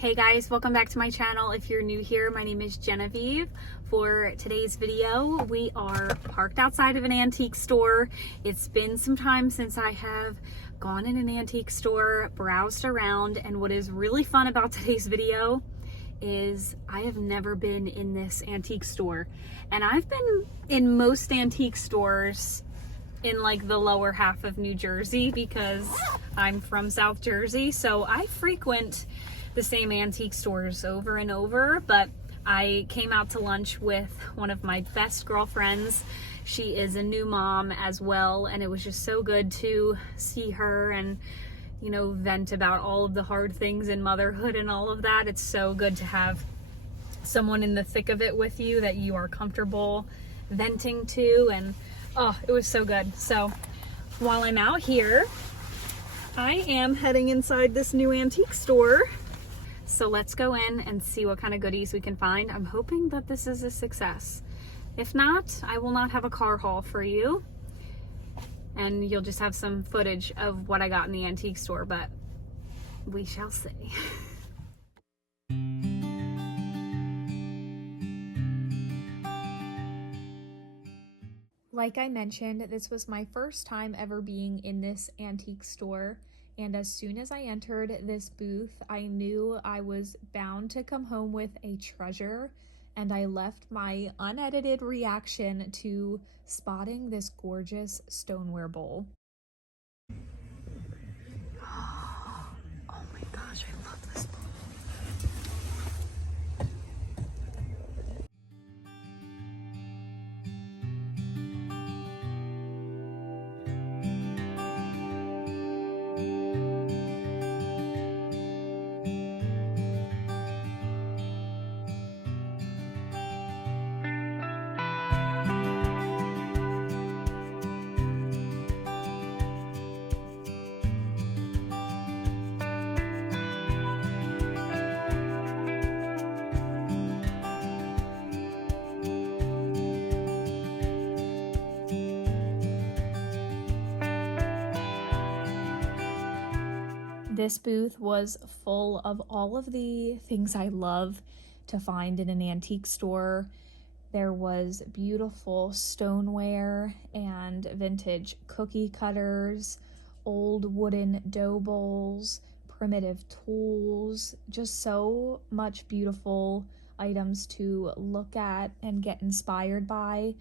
Hey guys, welcome back to my channel. If you're new here, my name is Genevieve. For today's video, we are parked outside of an antique store. It's been some time since I have gone in an antique store, browsed around, and what is really fun about today's video is I have never been in this antique store. And I've been in most antique stores in like the lower half of New Jersey because I'm from South Jersey, so I frequent the same antique stores over and over. But I came out to lunch with one of my best girlfriends. She is a new mom as well, and it was just so good to see her and, you know, vent about all of the hard things in motherhood and all of that. It's so good to have someone in the thick of it with you that you are comfortable venting to, and oh, it was so good. So while I'm out here, I am heading inside this new antique store. So let's go in and see what kind of goodies we can find. I'm hoping that this is a success. If not, I will not have a car haul for you. And you'll just have some footage of what I got in the antique store, but we shall see. Like I mentioned, this was my first time ever being in this antique store. And as soon as I entered this booth, I knew I was bound to come home with a treasure, and I left my unedited reaction to spotting this gorgeous stoneware bowl. Oh my gosh, I love this bowl. This booth was full of all of the things I love to find in an antique store. There was beautiful stoneware and vintage cookie cutters, old wooden dough bowls, primitive tools, just so much beautiful items to look at and get inspired by.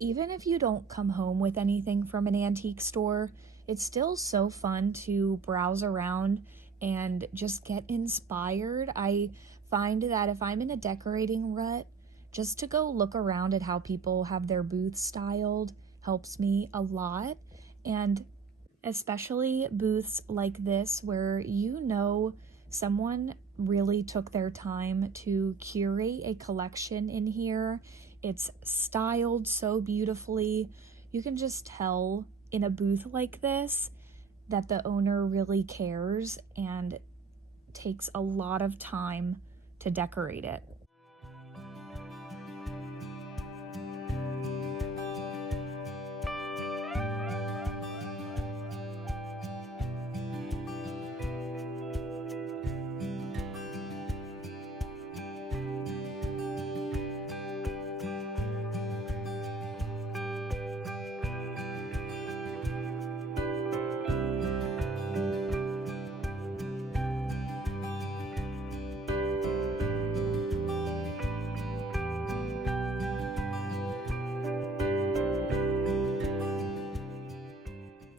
Even if you don't come home with anything from an antique store, it's still so fun to browse around and just get inspired. I find that if I'm in a decorating rut, just to go look around at how people have their booths styled helps me a lot. And especially booths like this where you know someone really took their time to curate a collection in here. It's styled so beautifully. You can just tell in a booth like this that the owner really cares and takes a lot of time to decorate it.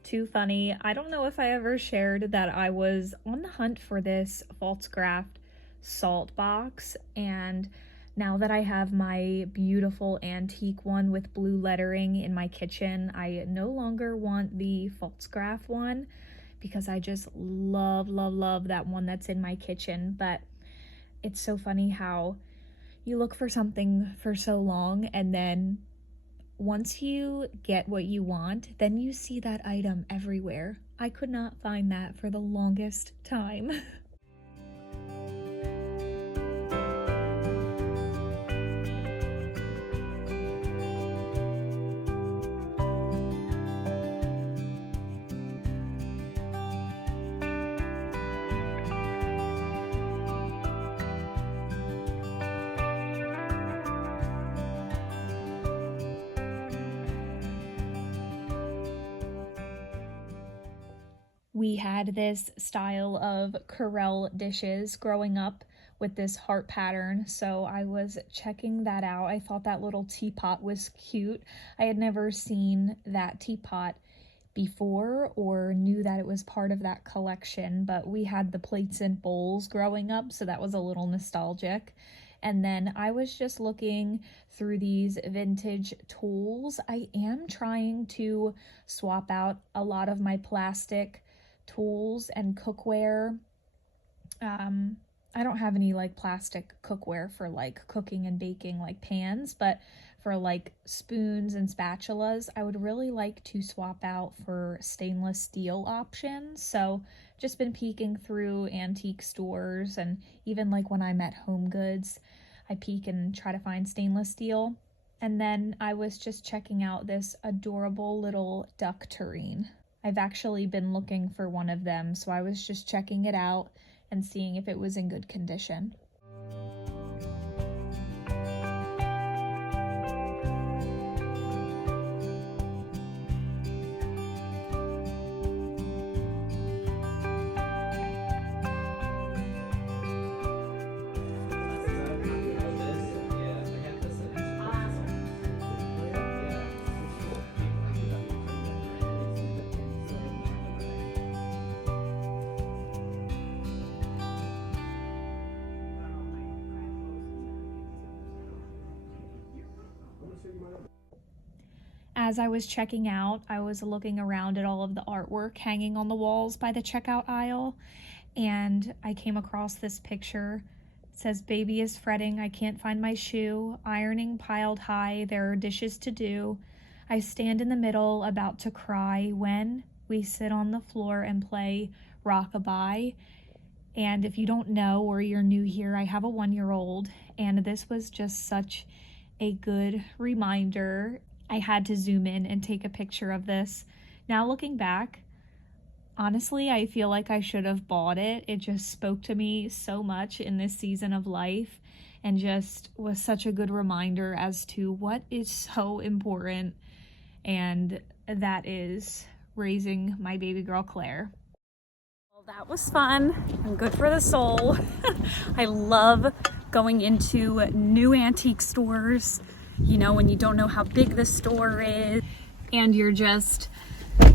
Too funny. I don't know if I ever shared that I was on the hunt for this Falstaff salt box, and now that I have my beautiful antique one with blue lettering in my kitchen, I no longer want the Falstaff one because I just love that one that's in my kitchen. But it's so funny how you look for something for so long, and then once you get what you want, then you see that item everywhere. I could not find that for the longest time. We had this style of Corelle dishes growing up with this heart pattern, so I was checking that out. I thought that little teapot was cute. I had never seen that teapot before or knew that it was part of that collection, but we had the plates and bowls growing up, so that was a little nostalgic. And then I was just looking through these vintage tools. I am trying to swap out a lot of my plastic tools and cookware. I don't have any like plastic cookware for like cooking and baking like pans, but for like spoons and spatulas, I would really like to swap out for stainless steel options. So just been peeking through antique stores, and even like when I'm at Home Goods, I peek and try to find stainless steel. And then I was just checking out this adorable little duck tureen. I've actually been looking for one of them, so I was just checking it out and seeing if it was in good condition. As I was checking out, I was looking around at all of the artwork hanging on the walls by the checkout aisle, and I came across this picture. It says, "Baby is fretting, I can't find my shoe, ironing piled high, there are dishes to do. I stand in the middle, about to cry, when we sit on the floor and play rockabye." And if you don't know or you're new here, I have a 1-year-old, and this was just such a good reminder. I had to zoom in and take a picture of this. Now looking back, honestly, I feel like I should have bought it. It just spoke to me so much in this season of life and just was such a good reminder as to what is so important, and that is raising my baby girl Claire. Well, that was fun and good for the soul. I love going into new antique stores, you know, when you don't know how big the store is and you're just,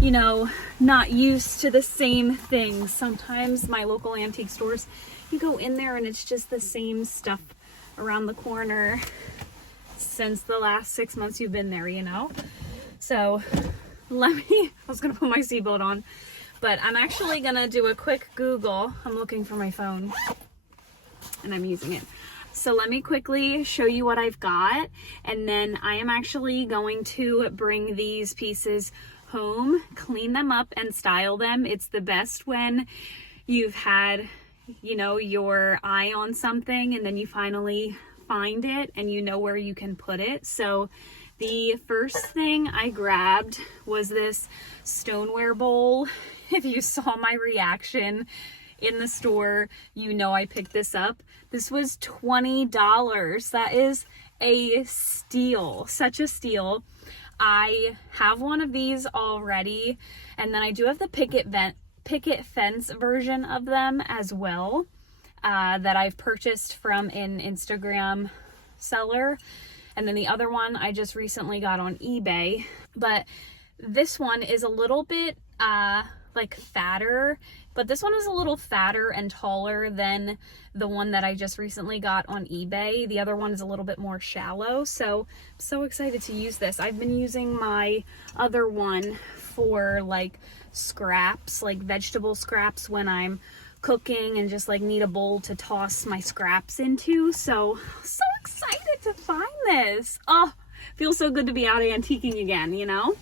you know, not used to the same things. Sometimes my local antique stores, you go in there and it's just the same stuff around the corner since the last 6 months you've been there, you know? So I was gonna put my seatbelt on, but I'm actually gonna do a quick Google. I'm looking for my phone and I'm using it. So let me quickly show you what I've got, and then I am actually going to bring these pieces home, clean them up and style them. It's the best when you've had, you know, your eye on something and then you finally find it and you know where you can put it. So the first thing I grabbed was this stoneware bowl. If you saw my reaction in the store, you know I picked this up. This was $20. That is a steal, such a steal. I have one of these already, and then I do have the picket fence version of them as well, that I've purchased from an Instagram seller. And then the other one I just recently got on eBay. But this one is a little bit like fatter, but this one is a little fatter and taller than the one that I just recently got on eBay. The other one is a little bit more shallow, so I'm so excited to use this. I've been using my other one for like scraps, like vegetable scraps, when I'm cooking and just like need a bowl to toss my scraps into. So excited to find this. Oh, feels so good to be out antiquing again, you know?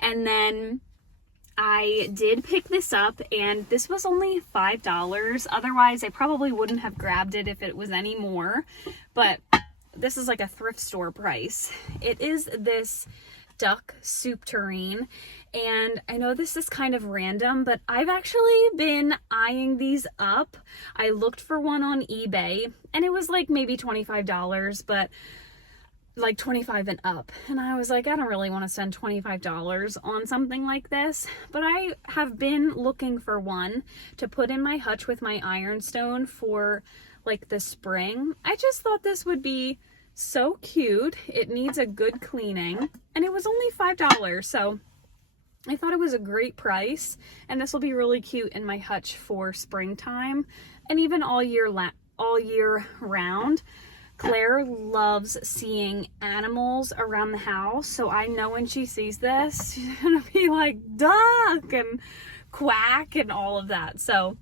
And then I did pick this up, and this was only $5. Otherwise, I probably wouldn't have grabbed it if it was any more, but this is like a thrift store price. It is this duck soup tureen, and I know this is kind of random, but I've actually been eyeing these up. I looked for one on eBay, and it was like maybe $25, but like 25 and up. And I was like, I don't really want to spend $25 on something like this, but I have been looking for one to put in my hutch with my ironstone for like the spring. I just thought this would be so cute. It needs a good cleaning, and it was only $5, so I thought it was a great price, and this will be really cute in my hutch for springtime and even all year round. Claire loves seeing animals around the house, so I know when she sees this, she's gonna be like, duck and quack and all of that. So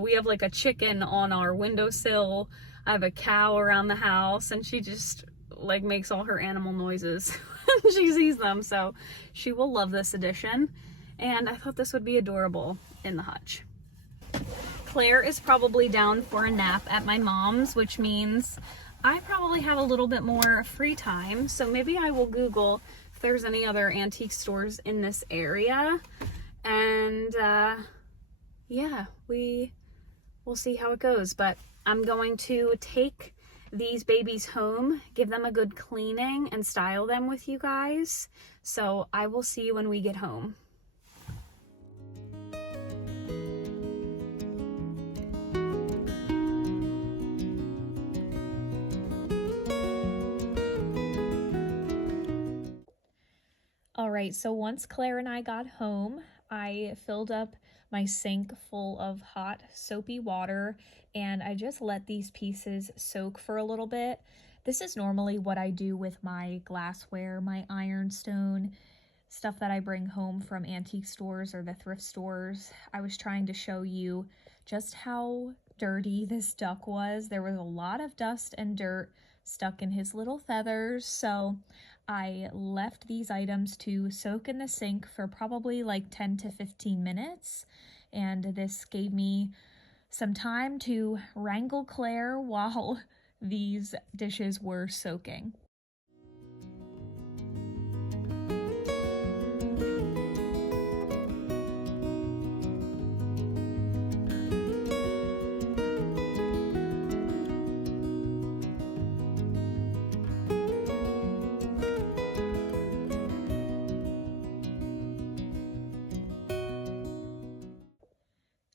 we have like a chicken on our windowsill. I have a cow around the house, and she just like makes all her animal noises when she sees them. So she will love this addition, and I thought this would be adorable in the hutch. Claire is probably down for a nap at my mom's, which means I probably have a little bit more free time, so maybe I will Google if there's any other antique stores in this area, and yeah, we'll see how it goes. But I'm going to take these babies home, give them a good cleaning, and style them with you guys, so I will see you when we get home. All right, so once Claire and I got home, I filled up my sink full of hot, soapy water, and I just let these pieces soak for a little bit. This is normally what I do with my glassware, my ironstone, stuff that I bring home from antique stores or the thrift stores. I was trying to show you just how dirty this duck was. There was a lot of dust and dirt stuck in his little feathers, so I left these items to soak in the sink for probably like 10 to 15 minutes, and this gave me some time to wrangle Claire while these dishes were soaking.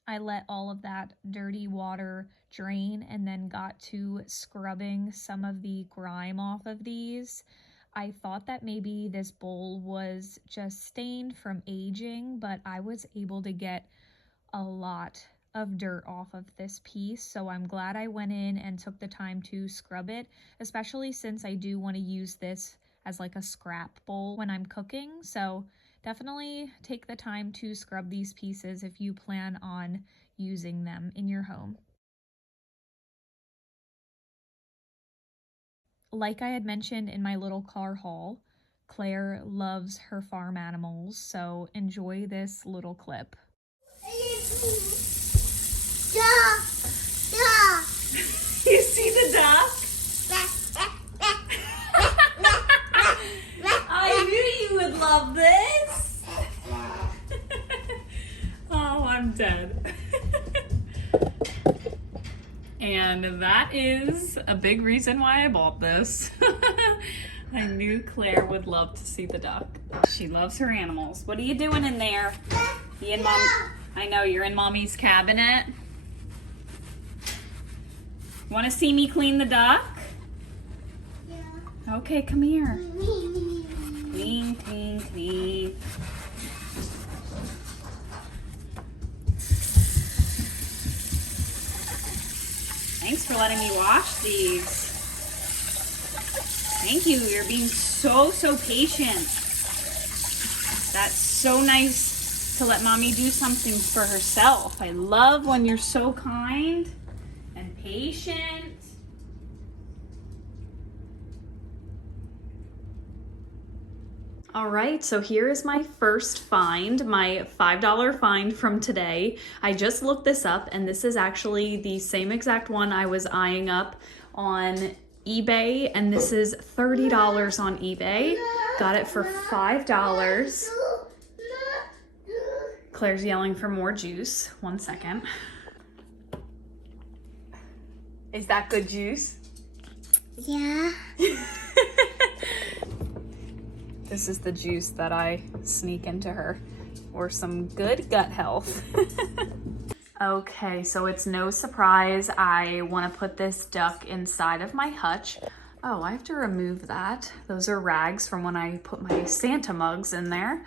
I let all of that dirty water drain and then got to scrubbing some of the grime off of these. I thought that maybe this bowl was just stained from aging, but I was able to get a lot of dirt off of this piece, so I'm glad I went in and took the time to scrub it, especially since I do want to use this as like a scrap bowl when I'm cooking. So definitely take the time to scrub these pieces if you plan on using them in your home. Like I had mentioned in my little car haul, Claire loves her farm animals, so enjoy this little clip. Duck! Duck! You see the duck? I knew you would love this. Oh, I'm dead. And that is a big reason why I bought this. I knew Claire would love to see the duck. She loves her animals. What are you doing in there? You in Mom? I know, you're in Mommy's cabinet. Want to see me clean the duck? Yeah. Okay, come here. Clean, clean, clean. Thanks for letting me wash these. Thank you. You're being so patient. That's so nice to let Mommy do something for herself. I love when you're so kind and patient. All right, so here is my first find, my $5 find from today. I just looked this up, and this is actually the same exact one I was eyeing up on eBay, and this is $30 on eBay. Got it for $5. Claire's yelling for more juice. 1 second. Is that good juice? Yeah. This is the juice that I sneak into her for some good gut health. Okay, so it's no surprise I want to put this duck inside of my hutch. Oh, I have to remove that. Those are rags from when I put my Santa mugs in there.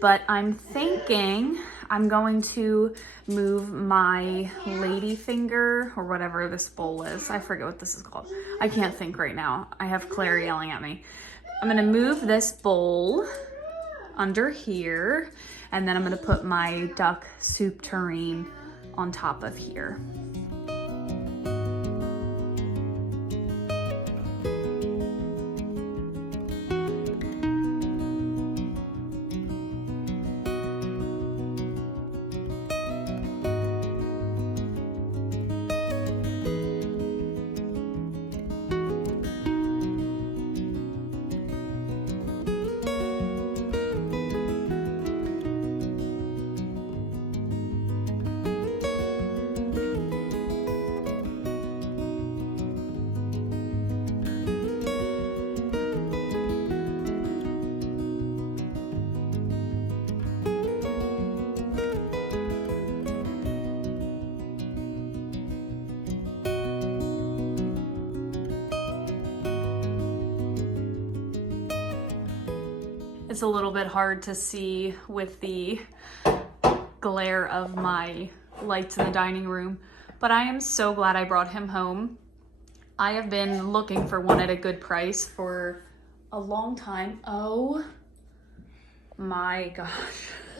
But I'm thinking I'm going to move my ladyfinger or whatever this bowl is. I forget what this is called. I can't think right now. I have Claire yelling at me. I'm gonna move this bowl under here, and then I'm gonna put my duck soup tureen on top of here. It's a little bit hard to see with the glare of my lights in the dining room, but I am so glad I brought him home. I have been looking for one at a good price for a long time. Oh my gosh.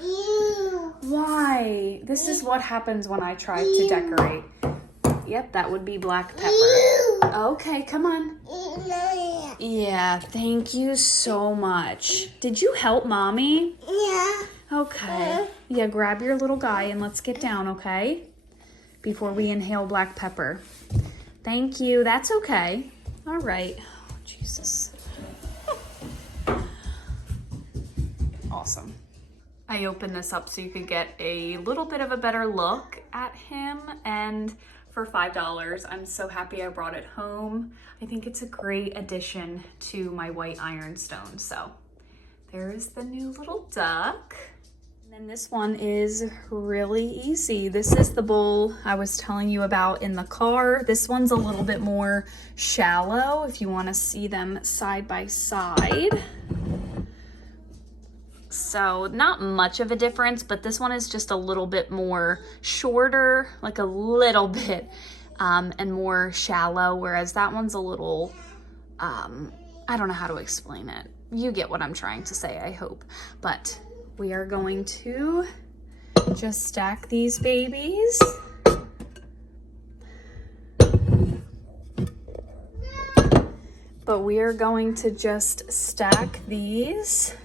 Ew. Why? This is what happens when I try to decorate. Yep, that would be black pepper. Ew. Okay, come on. Yeah, thank you so much. Did you help mommy? Yeah. Okay. Yeah, grab your little guy and let's get down, okay? Before we inhale black pepper. Thank you. That's okay. All right. Oh, Jesus. Awesome. I opened this up so you could get a little bit of a better look at him, and for $5. I'm so happy I brought it home. I think it's a great addition to my white ironstone. So there is the new little duck. And then this one is really easy. This is the bowl I was telling you about in the car. This one's a little bit more shallow if you want to see them side by side. So not much of a difference, but this one is just a little bit more shorter, like a little bit, and more shallow, whereas that one's a little, I don't know how to explain it. You get what I'm trying to say, I hope. But we are going to just stack these babies. But we are going to just stack these.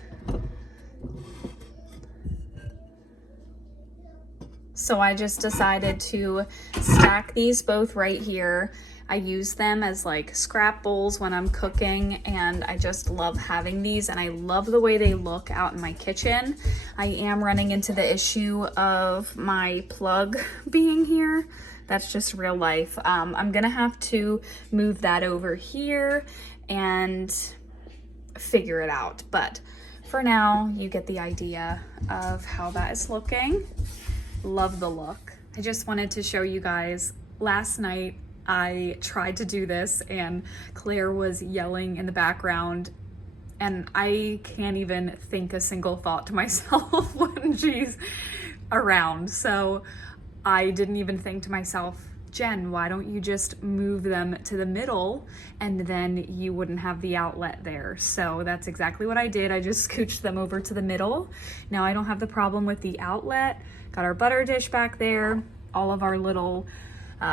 So I just decided to stack these both right here. I use them as like scrap bowls when I'm cooking, and I just love having these, and I love the way they look out in my kitchen. I am running into the issue of my plug being here. That's just real life. I'm gonna have to move that over here and figure it out. But for now, you get the idea of how that is looking. Love the look. I just wanted to show you guys, last night I tried to do this and Claire was yelling in the background, and I can't even think a single thought to myself when she's around. So I didn't even think to myself, Jen, why don't you just move them to the middle and then you wouldn't have the outlet there? So that's exactly what I did. I just scooched them over to the middle. Now I don't have the problem with the outlet. Got our butter dish back there, all of our little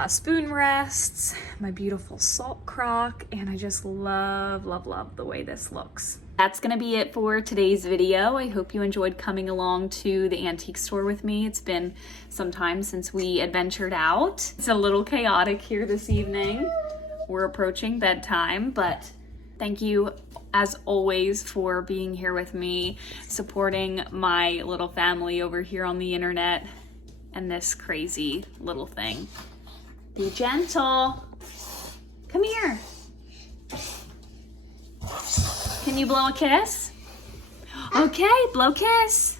spoon rests, my beautiful salt crock, and I just love, love, love the way this looks. That's gonna be it for today's video. I hope you enjoyed coming along to the antique store with me. It's been some time since we adventured out. It's a little chaotic here this evening. We're approaching bedtime, but thank you as always for being here with me, supporting my little family over here on the internet and this crazy little thing. Be gentle. Come here. Can you blow a kiss? Okay, blow kiss.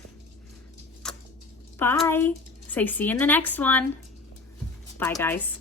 Bye. Say see you in the next one. Bye, guys.